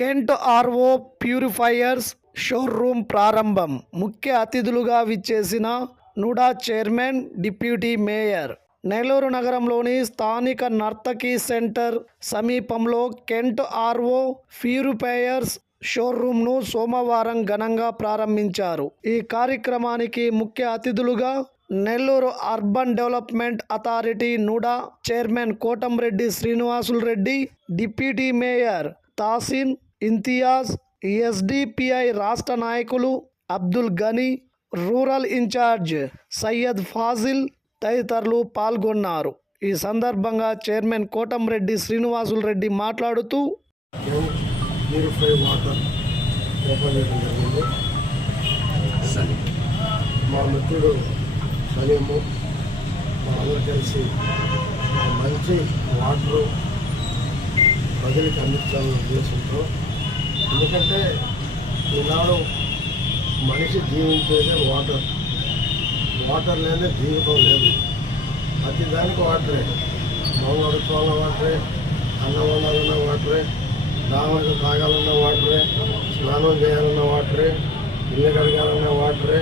Kent RO purifiers showroom ప్రారంభం. ముఖ్య అతిథులుగా విచ్చేసిన NUDA chairman deputy mayor. Nellore నగరంలోని స్థానిక నర్తకి సెంటర్ సమీపంలో కెంట్ ఆర్ఓ ప్యూరిఫైయర్స్ షోరూమ్ను సోమవారం ఘనంగా ప్రారంభించారు. ఈ కార్యక్రమానికి ముఖ్య అతిథులుగా Nellore urban development authority NUDA chairman Kotamreddy Srinivasulu Reddy deputy mayor Thasin Imtiaz SDPI రాష్ట్ర నాయకులు అబ్దుల్ గనీ రూరల్ ఇన్ఛార్జ్ సయ్యద్ ఫాజిల్ తదితరులు పాల్గొన్నారు. ఈ సందర్భంగా చైర్మన్ కోటంరెడ్డి శ్రీనివాసులు రెడ్డి మాట్లాడుతూ మా మిత్రుడు సలీము మా కలిసి మంచి వాటరు ప్రజలకు అందించాలనే ఉద్దేశంతో ఎందుకంటే ఈనాడు మనిషి జీవించేదే వాటర్. వాటర్ లేదే జీవితం లేదు. ప్రతి దానికి వాటరే. మొహం అడుక్కోవాలన్న వాటరే అన్నం వండాలన్న వాటరే దావలకు తాగాలన్న వాటరే స్నానం చేయాలన్న వాటరే ఇల్లు కడగాలన్న వాటరే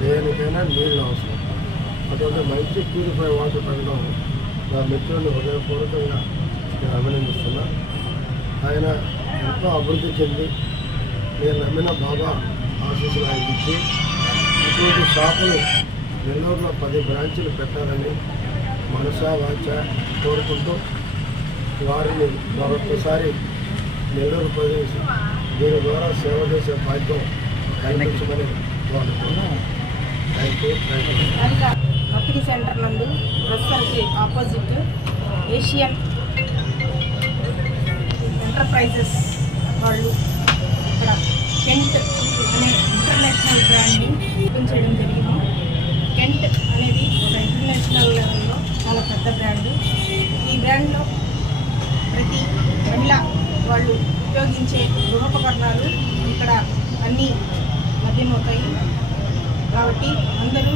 దేనికైనా నీళ్ళు అవసరం. అటువంటి మంచి ప్యూరిఫై వాటర్ పెట్టడం నా మిత్రుడిని హృదయపూర్వకంగా నేను అభినందిస్తున్నా. ఆయన ఎంతో అభివృద్ధి చెంది నేను నమ్మిన బాబా ఆశీస్సులు ఆయనకి ఇచ్చి ఇటువంటి షాపులు నెల్లూరులో పది బ్రాంచీలు పెట్టాలని మనసా వాచ కోరుకుంటూ వారిని మరొకసారి నెల్లూరు ప్రదేశ్ దీని ద్వారా సేవ చేసే బాధ్యం కల్పించమని కోరుకుంటున్నాను. Thank you thank you center నందు ప్రస్తుతానికి ఆపోజిట్ ఏషియన్ ఎంటర్ప్రైజెస్ వాళ్ళు ఇక్కడ కెంట్ అనే ఇంటర్నేషనల్ బ్రాండ్ని ఓపెన్ చేయడం జరిగింది. కెంట్ అనేది ఒక ఇంటర్నేషనల్ లెవెల్లో చాలా పెద్ద బ్రాండ్ ఈ బ్రాండ్లో ప్రతి మహిళ వాళ్ళు ఉపయోగించే గృహోపకరణాలు ఇక్కడ అన్నీ లభ్యమవుతాయి కాబట్టి అందరూ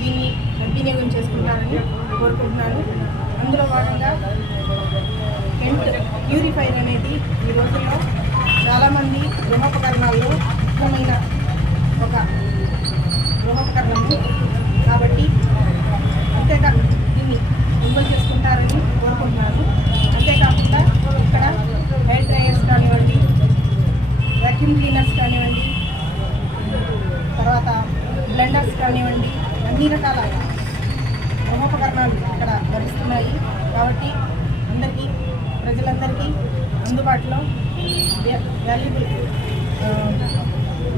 దీన్ని సద్వినియోగం చేసుకుంటారని కోరుకుంటున్నాను. అందులో భాగంగా కెంట్ ప్యూరిఫైర్ అనేది ఈ రోజుల్లో చాలామంది గృహోపకరణాల్లో ముఖ్యమైన ఒక గృహోపకరణము కాబట్టి అంతేకా దీన్ని కొనుగోలు చేసుకుంటారని కోరుకుంటున్నాను అంతేకాకుండా ఇక్కడ హెయిర్ డ్రైయర్స్ కానివ్వండి వ్యాక్యూమ్ క్లీనర్స్ కానివ్వండి తర్వాత బ్లెండర్స్ కానివ్వండి అన్ని రకాల గృహోపకరణాలు ఇక్కడ లభిస్తున్నాయి కాబట్టి అందరికీ ప్రజలందరికీ అందుబాటులో వాల్యుబుల్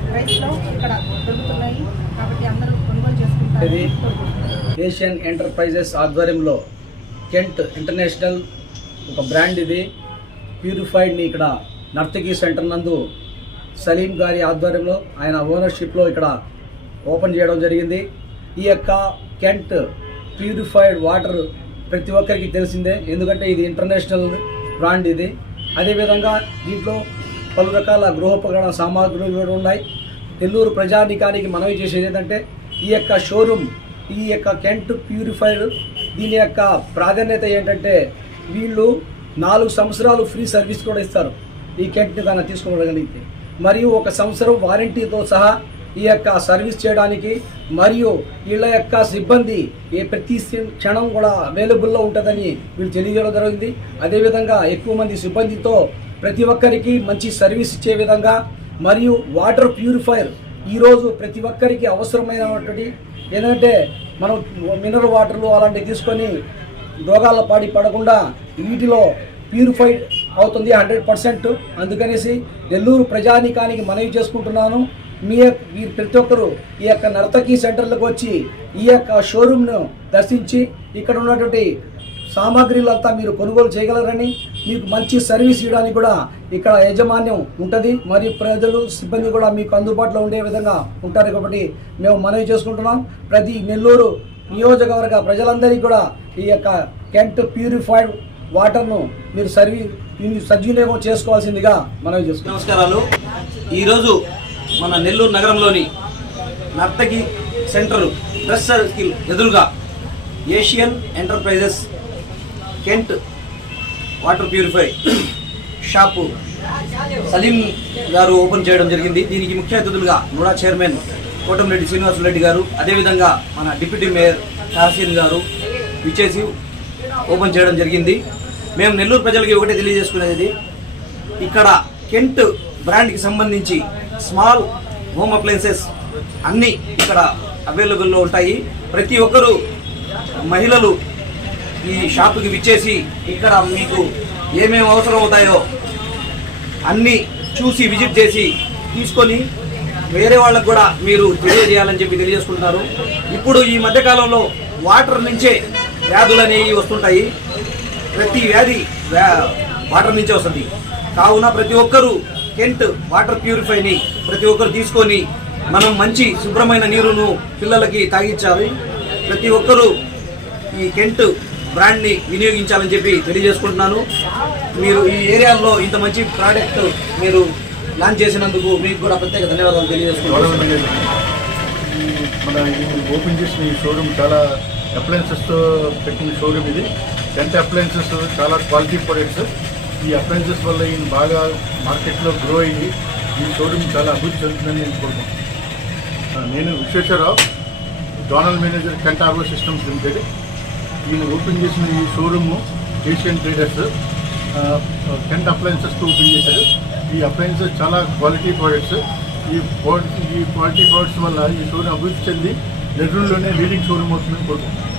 ప్రైస్లో ఇక్కడ దొరుకుతున్నాయి. కాబట్టి అందరూ కొనుగోలు చేసుకుంటారు. ఇది ఏషియన్ ఎంటర్ప్రైజెస్ ఆధ్వర్యంలో కెంట్ ఇంటర్నేషనల్ ఒక బ్రాండ్ ఇది. ప్యూరిఫైడ్ని ఇక్కడ నర్తకి సెంటర్ నందు సలీం గారి ఆధ్వర్యంలో ఆయన ఓనర్షిప్లో ఇక్కడ ఓపెన్ చేయడం జరిగింది. ఈ యొక్క కెంట్ ప్యూరిఫైడ్ వాటర్ ప్రతి ఒక్కరికి తెలిసిందే. ఎందుకంటే ఇది ఇంటర్నేషనల్ బ్రాండ్ ఇది. అదేవిధంగా దీంట్లో పలు రకాల గృహోపకరణ సామాగ్రులు కూడా ఉన్నాయి. నెల్లూరు ప్రజానికానికి మనవి చేసేది ఏంటంటే ఈ యొక్క షోరూమ్ ఈ యొక్క కెంట్ ప్యూరిఫైడ్ దీని యొక్క ప్రాధాన్యత ఏంటంటే వీళ్ళు నాలుగు సంవత్సరాలు ఫ్రీ సర్వీస్ కూడా ఇస్తారు. ఈ కెంట్ని కన్నా తీసుకోగలిగితే మరియు ఒక సంవత్సరం వారంటీతో సహా ఈ యొక్క సర్వీస్ చేయడానికి మరియు వీళ్ళ యొక్క సిబ్బంది ఏ ప్రతి క్షణం కూడా అవైలబుల్లో ఉంటుందని వీళ్ళు తెలియజేయడం జరిగింది. అదేవిధంగా ఎక్కువ మంది సిబ్బందితో ప్రతి ఒక్కరికి మంచి సర్వీస్ ఇచ్చే విధంగా మరియు వాటర్ ప్యూరిఫైర్ ఈరోజు ప్రతి ఒక్కరికి అవసరమైనటువంటి ఏంటంటే మనం మినరల్ వాటర్లు అలాంటివి తీసుకొని రోగాల పాడి పడకుండా వీటిలో ప్యూరిఫైడ్ అవుతుంది హండ్రెడ్ పర్సెంట్. అందుకనేసి నెల్లూరు ప్రజానీకానికి మనవి చేసుకుంటున్నాను. మీ మీరు ప్రతి ఒక్కరూ ఈ యొక్క నర్తకి సెంటర్లకు వచ్చి ఈ యొక్క షోరూమ్ను దర్శించి ఇక్కడ ఉన్నటువంటి సామాగ్రిలంతా మీరు కొనుగోలు చేయగలరని మీకు మంచి సర్వీస్ ఇవ్వడానికి కూడా ఇక్కడ యాజమాన్యం ఉంటుంది. మరియు ప్రజలు సిబ్బంది కూడా మీకు అందుబాటులో ఉండే విధంగా ఉంటారు కాబట్టి మేము మనవి చేసుకుంటున్నాం. ప్రతి నెల్లూరు నియోజకవర్గ ప్రజలందరికీ కూడా ఈ యొక్క కెంట్ ప్యూరిఫైడ్ వాటర్ను మీరు సర్వీ మీరు సద్వినియోగం చేసుకోవాల్సిందిగా మనవి చేసుకుంటాం నమస్కారాలు. ఈరోజు మన నెల్లూరు నగరంలోని నర్తకి సెంటర్ డ్రెస్ సర్కిల్ ఎదురుగా Asian enterprises Kent water purify shop Salim గారు ఓపెన్ చేయడం జరిగింది. దీనికి ముఖ్య అతిథులుగా నూడా చైర్మన్ కోటమిరెడ్డి శ్రీనివాసరెడ్డి గారు అదేవిధంగా మన డిప్యూటీ మేయర్ తహసీల్ గారు విచ్చేసి ఓపెన్ చేయడం జరిగింది. మేము నెల్లూరు ప్రజలకి ఒకటే తెలియజేసుకునేది ఇక్కడ కెంట్ బ్రాండ్కి సంబంధించి స్మాల్ హోమ్ అప్లయన్సెస్ అన్నీ ఇక్కడ అవైలబుల్లో ఉంటాయి. ప్రతి ఒక్కరూ మహిళలు ఈ షాపుకి విచ్చేసి ఇక్కడ మీకు ఏమేమి అవసరం అవుతాయో అన్నీ చూసి విజిట్ చేసి తీసుకొని వేరే వాళ్ళకు కూడా మీరు తెలియజేయాలని చెప్పి తెలియజేసుకుంటున్నారు. ఇప్పుడు ఈ మధ్యకాలంలో వాటర్ నుంచే వ్యాధులు అనేవి వస్తుంటాయి. ప్రతి వ్యాధి వ్యా- వాటర్ నుంచే వస్తుంది. కావున ప్రతి ఒక్కరూ కెంట్ వాటర్ ప్యూరిఫైని ప్రతి ఒక్కరు తీసుకొని మనం మంచి శుభ్రమైన నీరును పిల్లలకి తాగించాలి ప్రతి ఒక్కరూ ఈ కెంట్ బ్రాండ్ని వినియోగించాలని చెప్పి తెలియజేసుకుంటున్నాను. మీరు ఈ ఏరియాలో ఇంత మంచి ప్రోడక్ట్ మీరు లాంచ్ చేసినందుకు మీకు కూడా ప్రత్యేక ధన్యవాదాలు తెలియజేసుకుంటున్నాను. గౌరవనీయ మన ఓపెన్ చేసిన ఈ షోరూమ్ చాలా అప్లయన్సెస్తో పెట్టిన షోరూమ్ ఇది. టెంట్ అప్లయన్సెస్ చాలా క్వాలిటీ ప్రొడక్ట్స్ ఈ అప్లయన్సెస్ వల్ల ఈయన బాగా మార్కెట్లో గ్రో అయ్యి ఈ షోరూమ్ చాలా అభివృద్ధి చెందుతుందని నేను కోరుకుంటున్నాను. నేను Visweswararao zonal manager Kent systems limited ఈయన ఓపెన్ చేసిన ఈ షోరూము ఏషియన్ ట్రేడర్స్ టెంట్ అప్లయన్సెస్తో ఓపెన్ చేశారు. ఈ అప్లయన్సెస్ చాలా క్వాలిటీ ప్రోడక్ట్స్ ఈ ప్రోడక్ట్ ఈ క్వాలిటీ ప్రోడక్ట్స్ వల్ల ఈ షోరూమ్ అభివృద్ధి చెంది నెల్లూరులోనే లీడింగ్ షోరూమ్ అవుతుందని కోరుకుంటున్నాను.